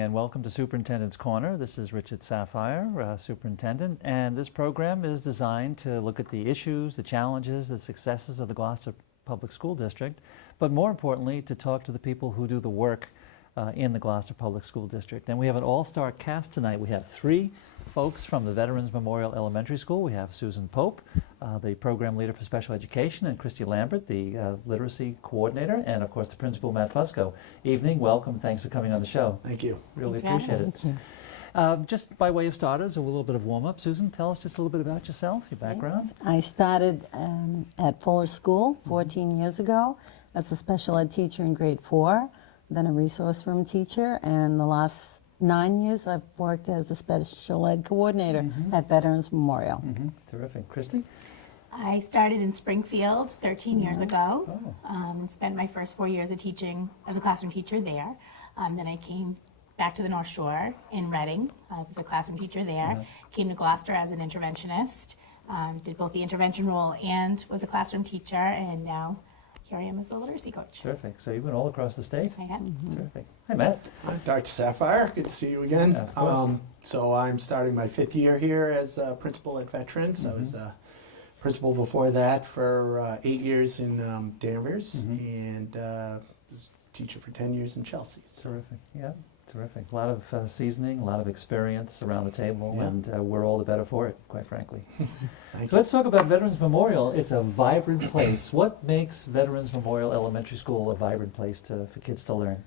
and welcome to Superintendent's Corner. This is Richard Sapphire, Superintendent, and this program is designed to look at the issues, the challenges, the successes of the Gloucester Public School District, but more importantly, to talk to the people who do the work in the Gloucester Public School District. And we have an all-star cast tonight. We have three folks from the Veterans Memorial Elementary School. We have Susan Pope, the Program Leader for Special Education, and Christy Lambert, the Literacy Coordinator, and of course the Principal, Matt Fusco. Evening, welcome, thanks for coming on the show. Thank you. Really Thanks for appreciate it. having us. Just by way of starters, a little bit of warm-up. Susan, tell us just a little bit about yourself, your background. I started at Fuller School 14 years ago as a special ed teacher in grade 4, then a resource room teacher, and the last 9 years I've worked as a special ed coordinator at Veterans Memorial. Terrific. Christy? I started in Springfield 13 years ago Oh. and spent my first 4 years of teaching as a classroom teacher there. Then I came back to the North Shore in Reading. I was a classroom teacher there. Came to Gloucester as an interventionist. Did both the intervention role and was a classroom teacher, and now here I am as a literacy coach. Terrific. So you've been all across the state? I am. Terrific. Hi, Matt. I'm Dr. Sapphire. Good to see you again. Yeah, of course. So I'm starting my 5th year here as a principal at Veterans. I was a principal before that for 8 years in Danvers and was teacher for 10 years in Chelsea. Terrific. Yeah, terrific. A lot of seasoning, a lot of experience around the table, Yeah. and we're all the better for it, quite frankly. Thank So let's talk about Veterans Memorial. It's a vibrant place. What makes Veterans Memorial Elementary School a vibrant place for kids to learn?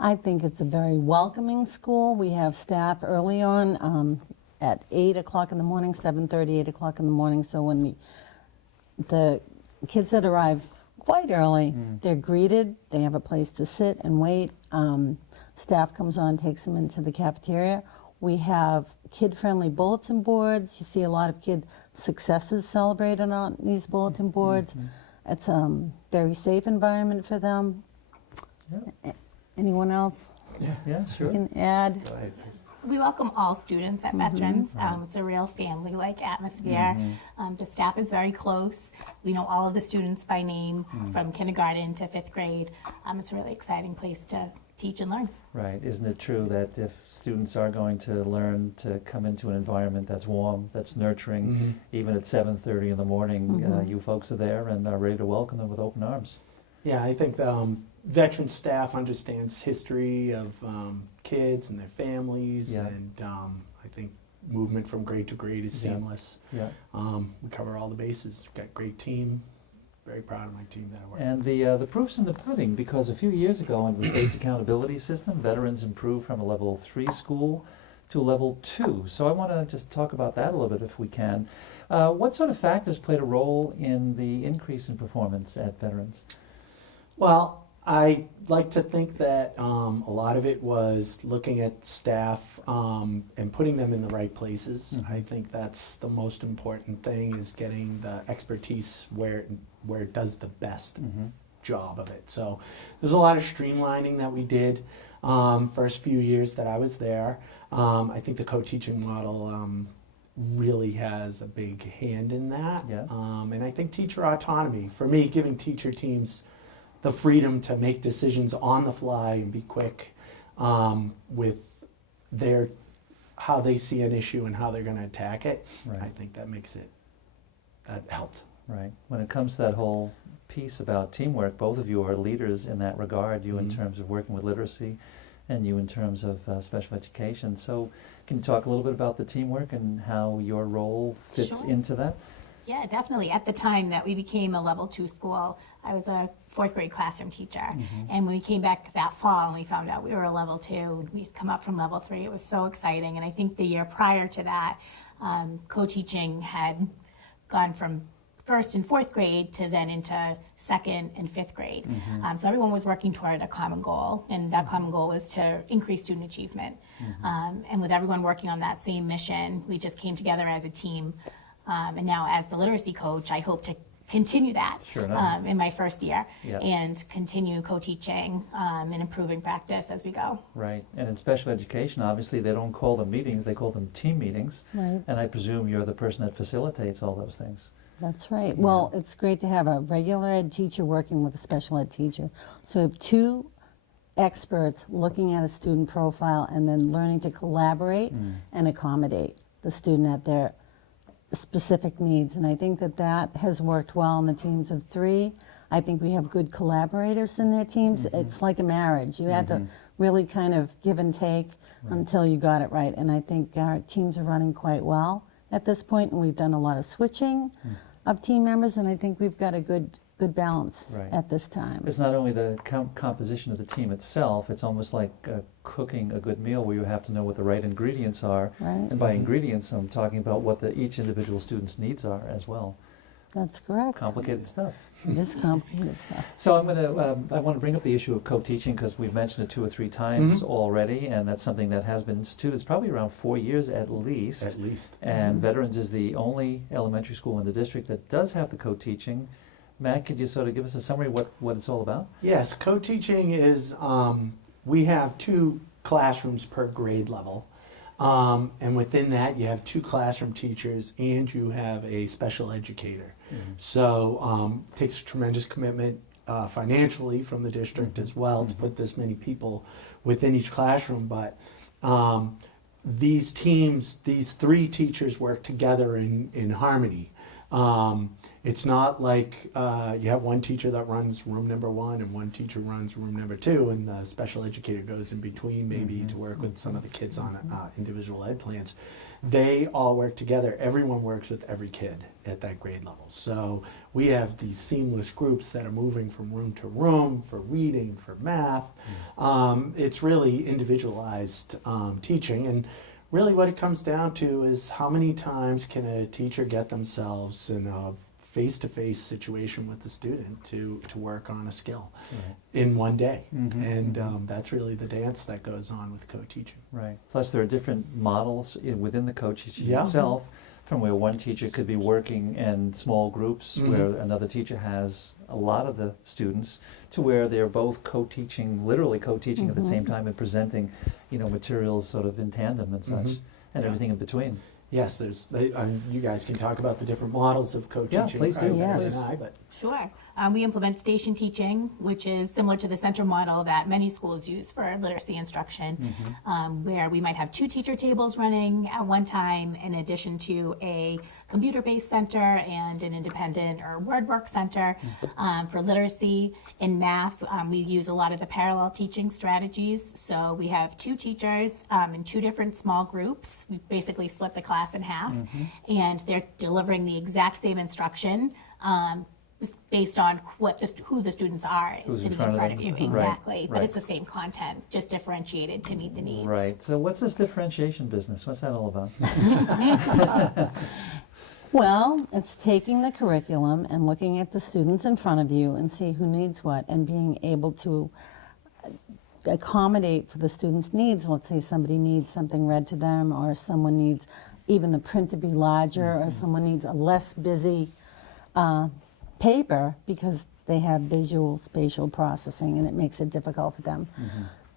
I think it's a very welcoming school. We have staff early on at 8 o'clock in the morning, 7:30, 8 o'clock in the morning. So when the kids that arrive quite early, they're greeted, they have a place to sit and wait. Staff comes on, takes them into the cafeteria. We have kid-friendly bulletin boards. You see a lot of kid successes celebrated on these bulletin boards. It's a very safe environment for them. Yeah. Anyone else Yeah, sure. can add? Go ahead. We welcome all students at Veterans. It's a real family-like atmosphere. The staff is very close. We know all of the students by name from kindergarten to 5th grade. It's a really exciting place to teach and learn. Right. Isn't it true that if students are going to learn to come into an environment that's warm, that's nurturing, even at 7:30 in the morning, you folks are there and are ready to welcome them with open arms? Yeah, I think the veteran staff understands history of kids and their families, Yeah. and I think movement from grade to grade is Yeah. seamless. Yeah. We cover all the bases. We've got a great team. Very proud of my team that I work with. And the proof's in the pudding, because a few years ago under the state's accountability system, veterans improved from a level 3 school to a level 2. So I want to just talk about that a little bit if we can. What sort of factors played a role in the increase in performance at Veterans? Well, I like to think that a lot of it was looking at staff and putting them in the right places. I think that's the most important thing, is getting the expertise where it does the best job of it. So there's a lot of streamlining that we did first few years that I was there. I think the co-teaching model really has a big hand in that. Yeah. And I think teacher autonomy, for me, giving teacher teams the freedom to make decisions on the fly and be quick with how they see an issue and how they're going to attack it. Right. I think that helped. Right. When it comes to that whole piece about teamwork, both of you are leaders in that regard, you in terms of working with literacy and you in terms of special education. So can you talk a little bit about the teamwork and how your role fits Sure. into that? Yeah, definitely. At the time that we became a level 2 school, I was a 4th grade classroom teacher. And when we came back that fall and we found out we were a level 2, we'd come up from level 3, it was so exciting. And I think the year prior to that, co-teaching had gone from 1st and 4th grade to then into 2nd and 5th grade. So everyone was working toward a common goal, and that common goal was to increase student achievement. And with everyone working on that same mission, we just came together as a team. And now as the literacy coach, I hope to continue that Sure enough. in my first year Yeah. and continue co-teaching and improving practice as we go. Right. And in special education, obviously, they don't call them meetings, they call them team meetings. Right. And I presume you're the person that facilitates all those things. That's right. Well, it's great to have a regular ed teacher working with a special ed teacher. So we have two experts looking at a student profile and then learning to collaborate and accommodate the student at their specific needs. And I think that that has worked well in the teams of 3. I think we have good collaborators in their teams. It's like a marriage. You had to really kind of give and take until you got it right. And I think our teams are running quite well at this point, and we've done a lot of switching of team members, and I think we've got a good balance Right. at this time. It's not only the composition of the team itself, it's almost like cooking a good meal where you have to know what the right ingredients are. Right. And by ingredients, I'm talking about what each individual student's needs are as well. That's correct. Complicated stuff. It is complicated stuff. So I want to bring up the issue of co-teaching because we've mentioned it 2 or 3 times already, and that's something that has been instituted. It's probably around 4 years at least. At least. And Veterans is the only elementary school in the district that does have the co-teaching. Matt, could you sort of give us a summary of what it's all about? Yes, co-teaching is, we have 2 classrooms per grade level. And within that, you have 2 classroom teachers and you have a special educator. So it takes a tremendous commitment financially from the district as well to put this many people within each classroom. But these teams, these 3 teachers work together in harmony. It's not like you have one teacher that runs room number 1 and one teacher runs room number 2, and the special educator goes in between maybe to work with some of the kids on individual ed plans. They all work together. Everyone works with every kid at that grade level. So we have these seamless groups that are moving from room to room for reading, for math. It's really individualized teaching, and really what it comes down to is how many times can a teacher get themselves in a face-to-face situation with the student to work on a skill in one day. And that's really the dance that goes on with co-teaching. Right. Plus, there are different models within the co-teaching Yeah. itself, from where one teacher could be working in small groups, where another teacher has a lot of the students, to where they're both co-teaching, literally co-teaching at the same time and presenting, materials sort of in tandem and such, and everything in between. Yes, you guys can talk about the different models of co-teaching. Yeah, please do. better than Yes. I, but Sure. We implement station teaching, which is similar to the center model that many schools use for literacy instruction, where we might have 2 teacher tables running at one time, in addition to a computer-based center and an independent or word work center. For literacy and math, we use a lot of the parallel teaching strategies. So we have 2 teachers in 2 different small groups. We basically split the class in half, and they're delivering the exact same instruction. Based on who the students are sitting in front of you. Right, Exactly. But right. it's the same content, just differentiated to meet the needs. Right. So what's this differentiation business? What's that all about? Well, it's taking the curriculum and looking at the students in front of you and see who needs what, and being able to accommodate for the students' needs. Let's say somebody needs something read to them, or someone needs even the print to be larger, or someone needs a less busy paper because they have visual spatial processing and it makes it difficult for them.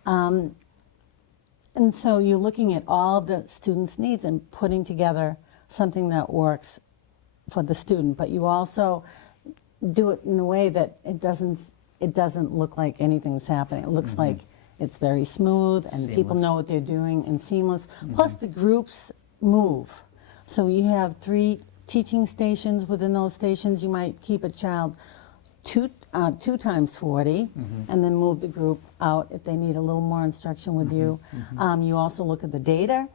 And so you're looking at all of the students' needs and putting together something that works for the student, but you also do it in a way that it doesn't look like anything's happening. It looks like it's very smooth and people Seamless. know what they're doing and seamless. Plus the groups move. So you have 3 teaching stations. Within those stations, you might keep a child 2 times 40 and then move the group out if they need a little more instruction with you. You also look at the data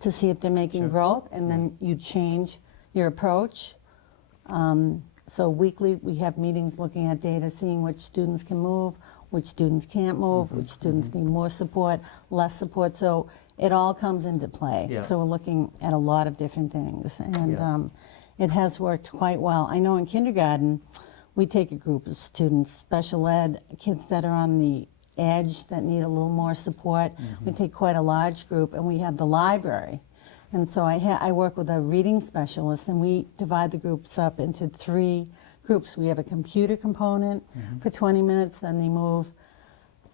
to see if they're making growth, and then you change your approach. So weekly, we have meetings looking at data, seeing which students can move, which students can't move, which students need more support, less support. So it all comes into play. Yeah. So we're looking at a lot of different things, and Yeah. it has worked quite well. I know in kindergarten, we take a group of students, special ed, kids that are on the edge that need a little more support. We take quite a large group, and we have the library. And so I work with a reading specialist, and we divide the groups up into 3 groups. We have a computer component for 20 minutes, then they move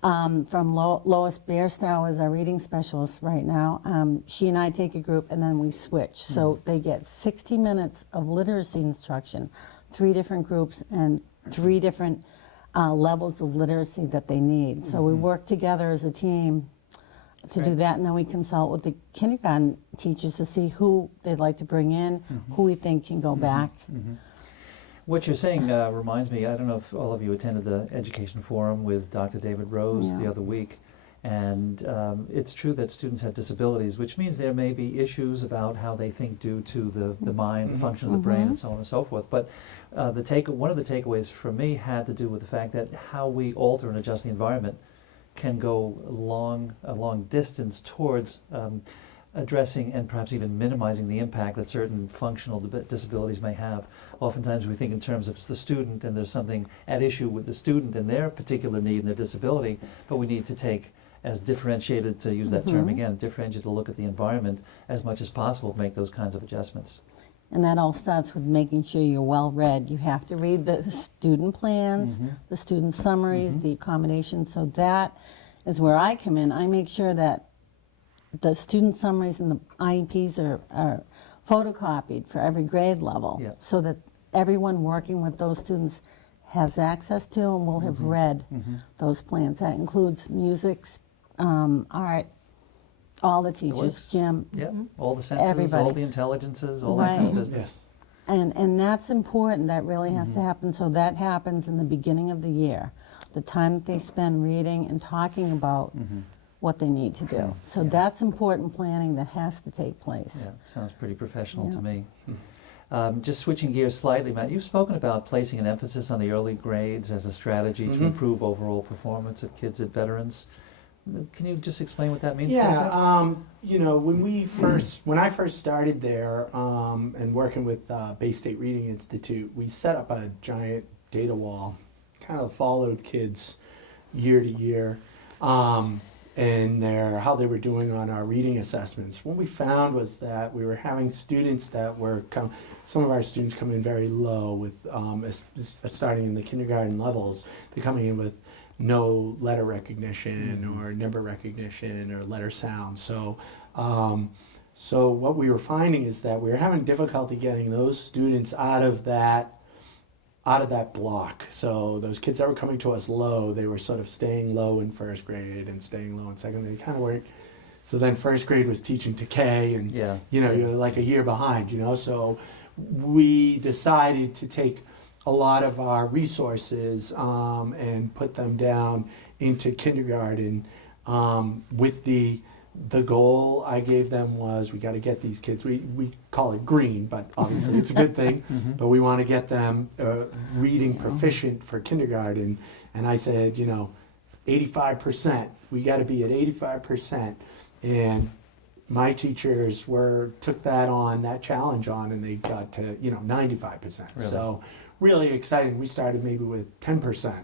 from Lois Bairstow is our reading specialist right now. She and I take a group, and then we switch. So they get 60 minutes of literacy instruction, 3 different groups and 3 different levels of literacy that they need. So we work together as a team to do Great. that, and then we consult with the kindergarten teachers to see who they'd like to bring in, who we think can go back. What you're saying reminds me, I don't know if all of you attended the Education Forum with Dr. David Rose the Yeah. other week. And it's true that students have disabilities, which means there may be issues about how they think due to the mind, the function of the brain, and so on and so forth. But one of the takeaways for me had to do with the fact that how we alter and adjust the environment can go a long distance towards addressing and perhaps even minimizing the impact that certain functional disabilities may have. Oftentimes we think in terms of the student, and there's something at issue with the student and their particular need and their disability, but we need to take as differentiated, to use that term again, differentiated to look at the environment as much as possible, make those kinds of adjustments. And that all starts with making sure you're well read. You have to read the student plans, the student summaries, the accommodations. So that is where I come in. I make sure that the student summaries and the IEPs are photocopied for every grade level, Yeah. so that everyone working with those students has access to and will have read those plans. That includes music, art, all the teachers, works. gym. Yeah, all the senses, all Everybody. the intelligences, all that kind of Right. business. And that's important. That really has to happen. So that happens in the beginning of the year, the time that they spend reading and talking about what they need to do. So that's important planning that has to take place. Yeah, sounds pretty professional to Yeah. me. Just switching gears slightly, Matt, you've spoken about placing an emphasis on the early grades as a strategy to improve overall performance of kids at veterans. Can you just explain what that means? a little bit? Yeah, you know, when I first started there and working with Bay State Reading Institute, we set up a giant data wall, kind of followed kids year to year, and how they were doing on our reading assessments. What we found was that we were having students that were some of our students come in very low with starting in the kindergarten levels. They're coming in with no letter recognition or number recognition or letter sound. So what we were finding is that we were having difficulty getting those students out of that block. So those kids that were coming to us low, they were sort of staying low in first grade and staying low in second. They kind of weren't. So then first grade was teaching to K, and Yeah. you're like a year behind. So we decided to take a lot of our resources and put them down into kindergarten with the goal I gave them was we got to get these kids, we call it green, but obviously it's a good thing, but we want to get them reading proficient for kindergarten. And I said, 85%, we got to be at 85%. And my teachers took that challenge on, and they got to 95%. Really? So really exciting. We started maybe with 10%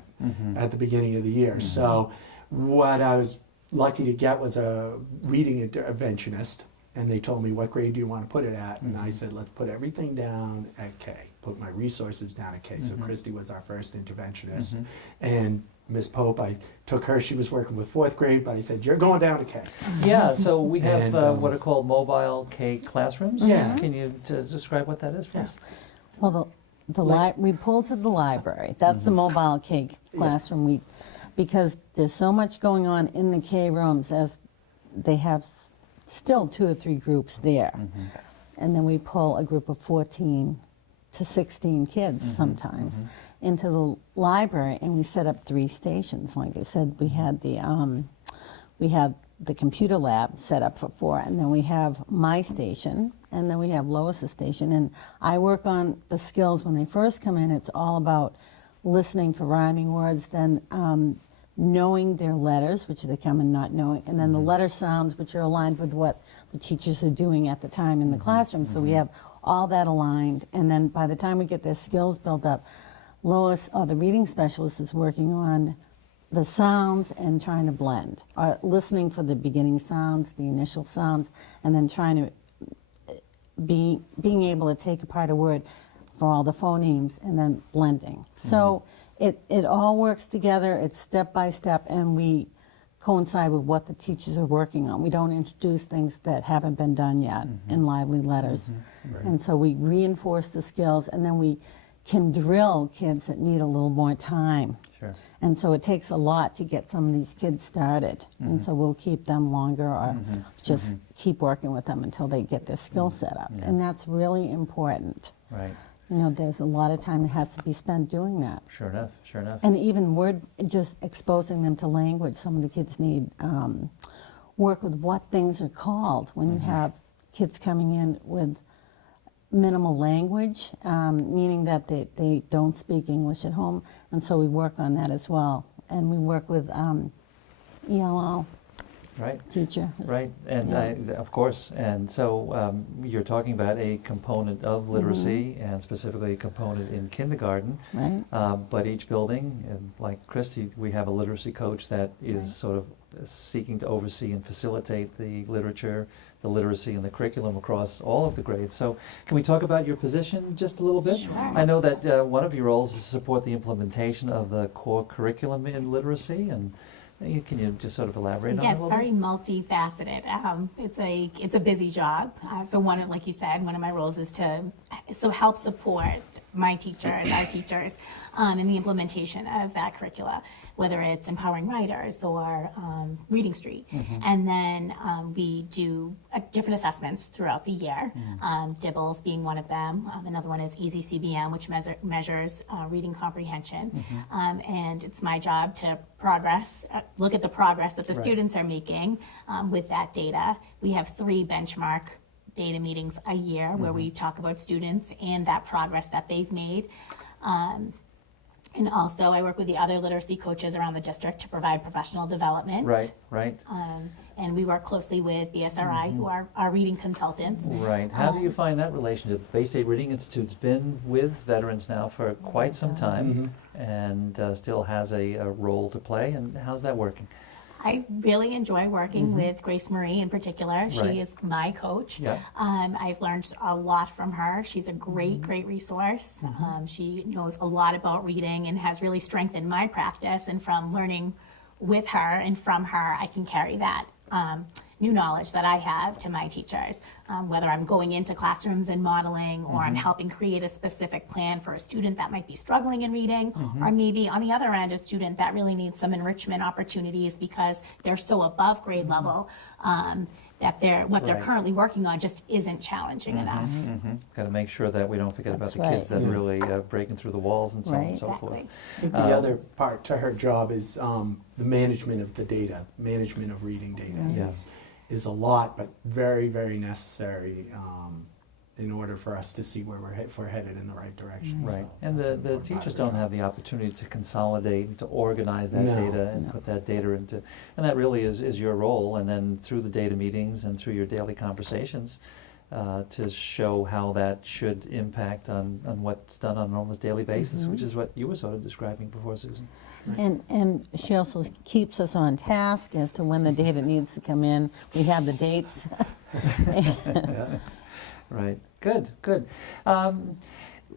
at the beginning of the year. So what I was lucky to get was a reading interventionist, and they told me, what grade do you want to put it at? And I said, let's put everything down at K, put my resources down at K. So Christy was our first interventionist. And Miss Pope, I took her, she was working with fourth grade, but I said, you're going down to K. Yeah, so we have And, what are called mobile K classrooms. Yeah. Can you describe what that is for us? Well, we pull to the library. That's the mobile K classroom. Because there's so much going on in the K rooms, as they have still 2 or 3 groups there. And then we pull a group of 14 to 16 kids sometimes into the library, and we set up 3 stations. Like I said, we had the computer lab set up for 4, and then we have my station, and then we have Lois's station. And I work on the skills when they first come in. It's all about listening for rhyming words, then knowing their letters, which they come and not knowing, and then the letter sounds, which are aligned with what the teachers are doing at the time in the classroom. So we have all that aligned, and then by the time we get their skills built up, Lois, the reading specialist, is working on the sounds and trying to blend, listening for the beginning sounds, the initial sounds, and then trying to being able to take apart a word for all the phonemes and then blending. So it all works together. It's step by step, and we coincide with what the teachers are working on. We don't introduce things that haven't been done yet in lively letters. Right. And so we reinforce the skills, and then we can drill kids that need a little more time. Sure. And so it takes a lot to get some of these kids started. And so we'll keep them longer or just keep working with them until they get their skill set up. And that's really important. Right. You know, there's a lot of time that has to be spent doing that. Sure enough. Sure enough. And even word, just exposing them to language. Some of the kids need work with what things are called when you have kids coming in with minimal language, meaning that they don't speak English at home. And so we work on that as well. And we work with ELL Right. teacher. Right, and Yeah. of course, and so you're talking about a component of literacy, and specifically a component in kindergarten. Right. But each building, and like Christy, we have a literacy coach that is sort of seeking to oversee and facilitate the literature, the literacy, and the curriculum across all of the grades. So, can we talk about your position just a little bit? Sure. I know that one of your roles is to support the implementation of the core curriculum in literacy, and can you just sort of elaborate on Yeah, that a it's little very multifaceted. It's a busy job. So like you said, one of my roles is to help support my teachers, our teachers, in the implementation of that curricula, whether it's empowering writers or Reading Street. And then we do different assessments throughout the year, DIBELS being one of them. Another one is Easy CBM, which measures reading comprehension. And it's my job to look at the progress that the Right. students are making with that data. We have 3 benchmark data meetings a year where we talk about students and that progress that they've made. And also, I work with the other literacy coaches around the district to provide professional development. Right, right, And we work closely with BSRI, who are our reading consultants. right. How do you find that relationship? Bay State Reading Institute's been with veterans now for quite some time, and still has a role to play, and how's that working? I really enjoy working with Grace Marie in particular. She Right. is my coach. Yeah. I've learned a lot from her. She's a great resource. She knows a lot about reading and has really strengthened my practice. And from learning with her and from her, I can carry that new knowledge that I have to my teachers, whether I'm going into classrooms and modeling, or I'm helping create a specific plan for a student that might be struggling in reading, or maybe on the other end, a student that really needs some enrichment opportunities because they're so above grade level that what they're Right. currently working on just isn't challenging enough. Got to make sure that we don't forget about That's the kids right. that are really breaking through the walls and so on and Right. so forth. Exactly. I think the other part to her job is the management of the data, management of reading data Yeah. is a lot, but very, very necessary in order for us to see where we're headed in the right direction. Right, So and that's the an important part teachers of the don't job. have the opportunity to consolidate and to organize that No, data and no. put that data into, and that really is your role, and then through the data meetings and through your daily conversations, to show how that should impact on what's done on an almost daily basis, which is what you were sort of describing before, Susan. And she also keeps us on task as to when the data needs to come in. We have the dates. Right, good, good.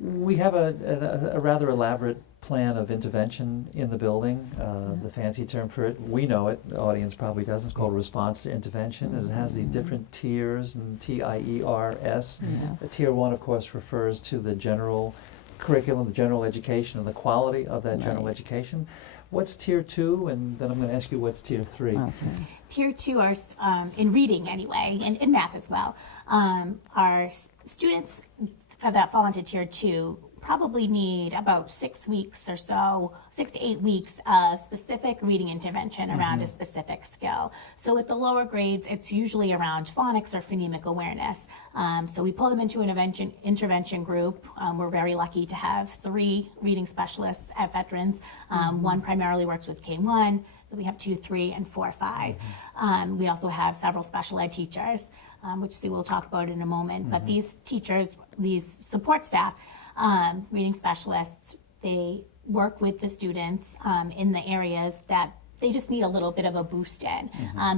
We have a rather elaborate plan of intervention in the building. The fancy term for it, we know it, the audience probably doesn't, it's called response to intervention, and it has these different tiers, and TIERS. Yes. Tier 1, of course, refers to the general curriculum, the general education, and the quality of that general Right. education. What's Tier 2, and then I'm going to ask you what's Tier 3. Okay. Tier 2 are, in reading anyway, and in math as well, our students that fall into Tier 2 probably need about 6 weeks or so, 6 to 8 weeks of specific reading intervention around a specific skill. So with the lower grades, it's usually around phonics or phonemic awareness. So we pull them into an intervention group. We're very lucky to have 3 reading specialists at Veterans. One primarily works with K1. We have 2, 3, and 4, 5. We also have several special ed teachers, which Sue will talk about in a moment. But these teachers, these support staff, reading specialists, they work with the students in the areas that they just need a little bit of a boost in.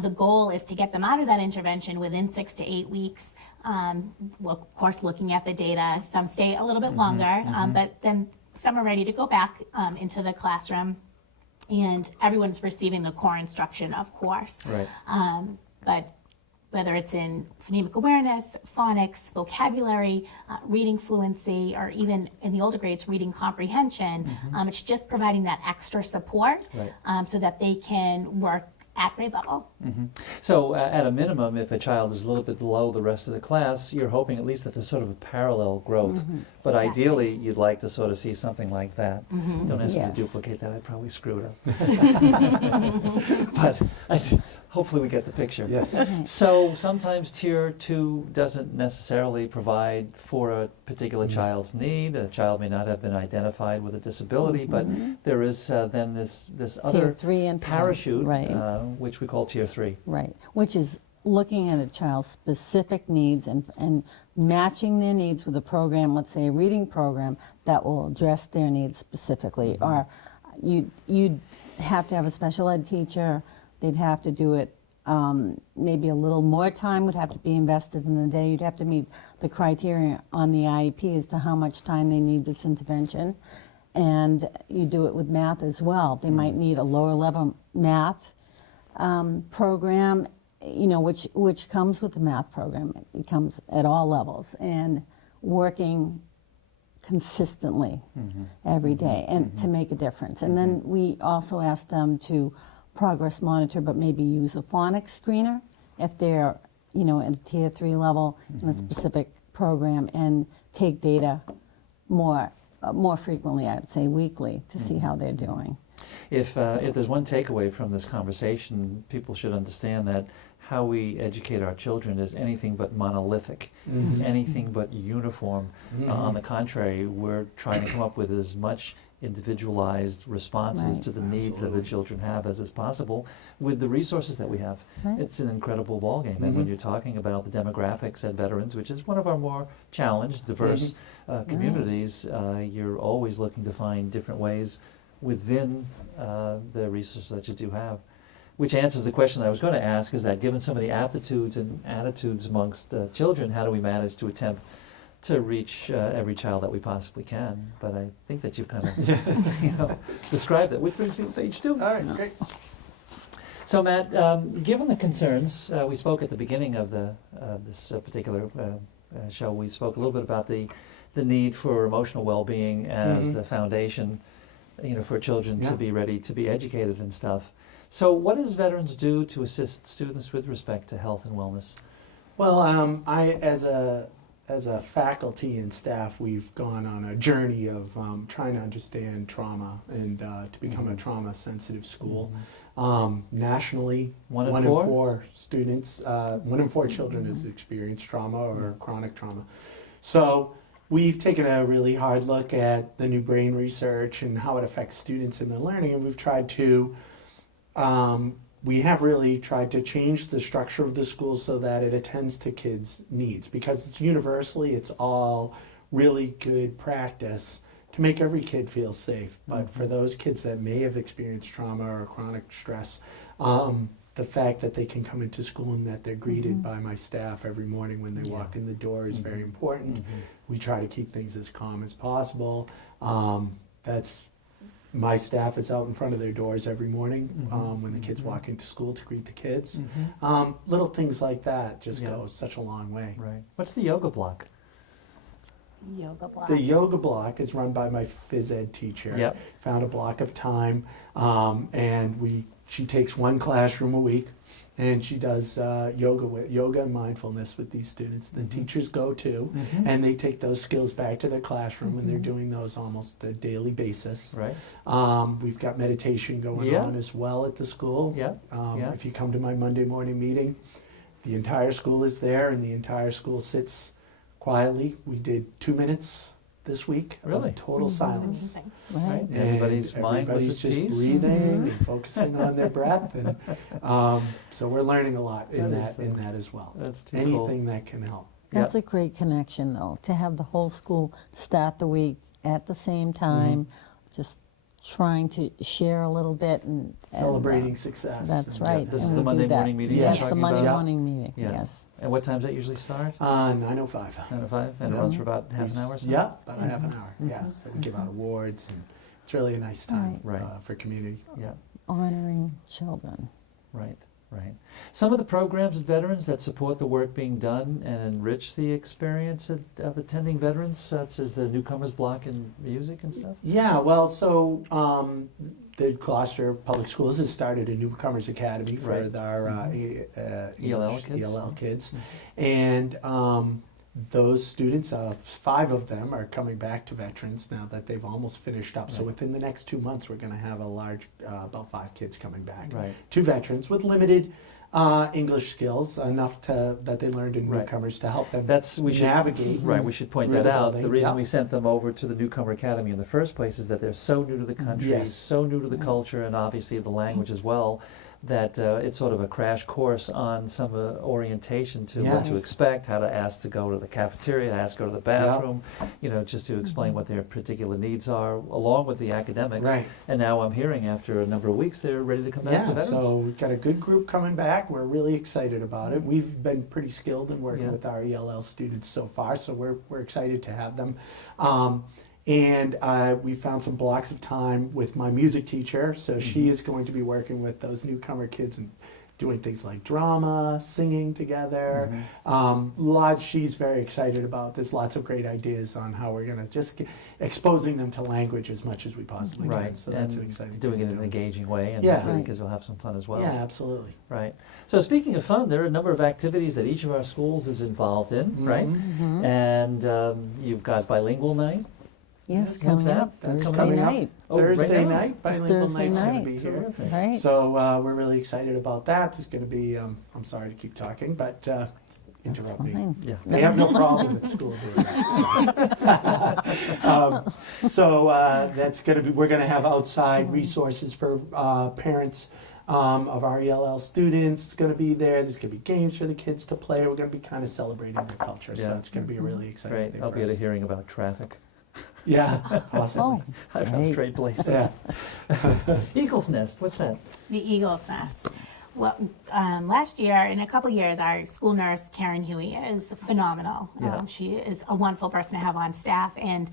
The goal is to get them out of that intervention within 6 to 8 weeks. Well, of course, looking at the data, some stay a little bit longer, but then some are ready to go back into the classroom, and everyone's receiving the core instruction, of course. Right. But whether it's in phonemic awareness, phonics, vocabulary, reading fluency, or even in the older grades, reading comprehension. It's just providing that extra support Right. so that they can work at grade level. So at a minimum, if a child is a little bit below the rest of the class, you're hoping at least that there's sort of a parallel growth. But Exactly. ideally, you'd like to sort of see something like that. Don't ask me Yes. to duplicate that, I'd probably screw it up. But hopefully we get the picture. Yes. So sometimes Tier 2 doesn't necessarily provide for a particular child's need. A child may not have been identified with a disability, but there is then this Tier other 3 and parachute, right. which we call Tier 3. Right, which is looking at a child's specific needs and matching their needs with a program, let's say a reading program, that will address their needs specifically. Or you'd have to have a special ed teacher, they'd have to do it, maybe a little more time would have to be invested in the day. You'd have to meet the criteria on the IEP as to how much time they need this intervention. And you do it with math as well. They might need a lower level math program, you know, which comes with the math program. It comes at all levels, and working consistently every day and to make a difference. And then we also ask them to progress monitor, but maybe use a phonics screener if they're, you know, at a Tier 3 level in a specific program, and take data more frequently, I'd say weekly, to see how they're doing. If there's one takeaway from this conversation, people should understand that how we educate our children is anything but monolithic, anything but uniform. On the contrary, we're trying to come up with as much individualized responses Right. to the needs that the Absolutely. children have as is possible with the resources that we have. Right. It's an incredible ballgame. And when you're talking about the demographics at Veterans, which is one of our more challenged, diverse communities, you're always looking to find different ways within the resources that you do have. Which answers the question I was going to ask, is that given some of the aptitudes and attitudes amongst children, how do we manage to attempt to reach every child that we possibly can? But I think that you've kind of described it, which brings me to page 2. All right, great. So Matt, given the concerns, we spoke at the beginning of this particular show, we spoke a little bit about the need for emotional well-being as the foundation, for children to be ready to be educated and stuff. So what does Veterans do to assist students with respect to health and wellness? Well, I as a faculty and staff, we've gone on a journey of trying to understand trauma and to become a trauma-sensitive school. Nationally, One in one four? in 4 students, 1 in 4 children has experienced trauma or chronic trauma. So we've taken a really hard look at the new brain research and how it affects students in their learning, and we've tried to we have really tried to change the structure of the school so that it attends to kids' needs, because it's universally, it's all really good practice to make every kid feel safe. But for those kids that may have experienced trauma or chronic stress, the fact that they can come into school and that they're greeted by my staff every morning when they walk in the door is very important. We try to keep things as calm as possible. My staff is out in front of their doors every morning when the kids walk into school to greet the kids. Little things like that just go such a long way. Right. What's the yoga block? Yoga block. The yoga block is run by my phys ed teacher. Yep. Found a block of time, and she takes one classroom a week, and she does yoga and mindfulness with these students. The teachers go to, and they take those skills back to their classroom, and they're doing those almost a daily basis. Right. We've got meditation going on as well at the school. Yeah. If you come to my Monday morning meeting, the entire school is there, and the entire school sits quietly. We did 2 minutes this week Really? of total silence. Amazing. Right. And Everybody's mind was everybody's at just peace. breathing and focusing on their breath, and so we're learning a lot in That that is, as well. That's too Anything that can help. That's a great connection, though, to have the whole school start the week at the same time, just trying to share a little bit and Celebrating success. That's and- right. This and is we the do Monday that. morning meeting you're Yes, the talking Monday about? morning meeting. Yeah. Yes. And what time does that usually start? 9:05. 9 to 5? And it Yeah. runs for about half an hour or so? Yeah, about a half an hour. Yeah, so we give out awards, and it's really a nice time Right. for community. Yeah. Honoring children. Right. Right. Some of the programs at Veterans that support the work being done and enrich the experience of attending Veterans, such as the newcomers block in music and stuff? Yeah, well, so the Gloucester Public Schools has started a Newcomers Academy for Right. our ELL English- kids? ELL kids. And those students, 5 of them are coming back to Veterans now that they've almost finished up. So Right. within the next 2 months, we're going to have a large, about 5 kids coming back Right. to Veterans with limited English skills, enough that they learned in Right. Newcomers to help them We should navigate. Right, we should point through that the out. building. The reason Yep. we sent them over to the Newcomer Academy in the first place is that they're so new to the country, Yes. so new to the culture, and obviously the language as well, that it's sort of a crash course on some orientation to what to Yes. expect, how to ask to go to the cafeteria, ask to go to the bathroom, just to explain what their particular needs are, along with the academics. Right. And now I'm hearing after a number of weeks they're ready to come back to Yeah, Veterans. so we've got a good group coming back. We're really excited about it. We've been pretty skilled in working Yeah. with our ELL students so far, so we're excited to have them. And we found some blocks of time with my music teacher, so she is going to be working with those newcomer kids and doing things like drama, singing together. She's very excited about. There's lots of great ideas on how we're going to just exposing them to language as much as we possibly can. Right, So that's an and exciting doing thing it to in an do. engaging way, and Yeah. hopefully the Right. kids will have some fun as well. Yeah, absolutely. Right. So speaking of fun, there are a number of activities that each of our schools is involved in, right? Mhm. And you've got bilingual night. Yes, When's coming that? up That's Thursday coming up. night, Oh, right Thursday now? night, It's bilingual Thursday night's going night. to be here. Terrific. right? So we're really excited about that. There's going to be, I'm sorry to keep talking, but That's interrupt me. fine. Yeah. They have no problem at school doing that. So that's going to be, we're going to have outside resources for parents of our ELL students. It's going to be there. There's going to be games for the kids to play. We're going to be kind of celebrating their culture. Yeah. So it's going to be a really exciting Great. thing I'll for be at a us. hearing about traffic. Yeah, awesome. Oh, I've Great. had trade places. Yeah. Eagle's Nest. What's that? The Eagle's Nest. Well, last year, in a couple years, our school nurse, Karen Huey, is phenomenal. Yeah. She is a wonderful person to have on staff. And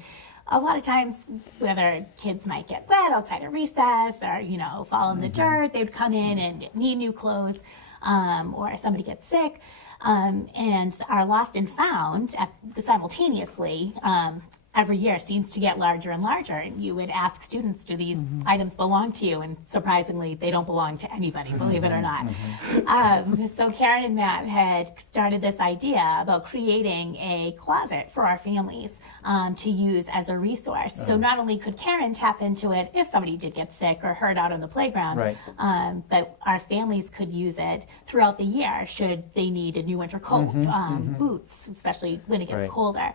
a lot of times, whether kids might get wet outside of recess or, fall in the dirt, they would come in and need new clothes, or somebody gets sick. And our lost and found simultaneously every year seems to get larger and larger. And you would ask students, do these items belong to you? And surprisingly, they don't belong to anybody, believe it or not. So Karen and Matt had started this idea about creating a closet for our families to use as a resource. So not only could Karen tap into it if somebody did get sick or hurt out on the playground, Right. but our families could use it throughout the year should they need a new winter coat, boots, especially when it gets Right. colder.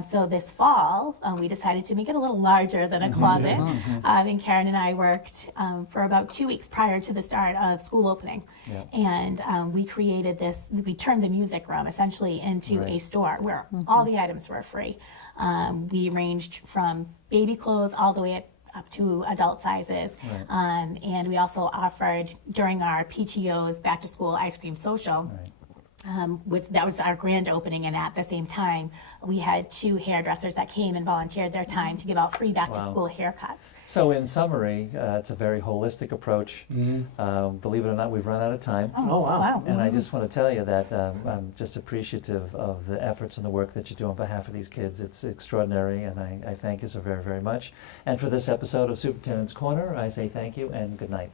So this fall, we decided to make it a little larger than a closet. And Karen and I worked for about 2 weeks prior to the start of school opening. Yeah. And we created this, we turned the music room essentially into a Right. store where all the items were free. We ranged from baby clothes all the way up to adult sizes. Right. And we also offered during our PTO's back to school ice cream social. Right. That was our grand opening, and at the same time, we had 2 hairdressers that came and volunteered their time to give out free back to school haircuts. So in summary, it's a very holistic approach. Believe it or not, we've run out of time. Oh, wow. And I just want to tell you that I'm just appreciative of the efforts and the work that you do on behalf of these kids. It's extraordinary, and I thank you so very, very much. And for this episode of Superintendent's Corner, I say thank you and good night.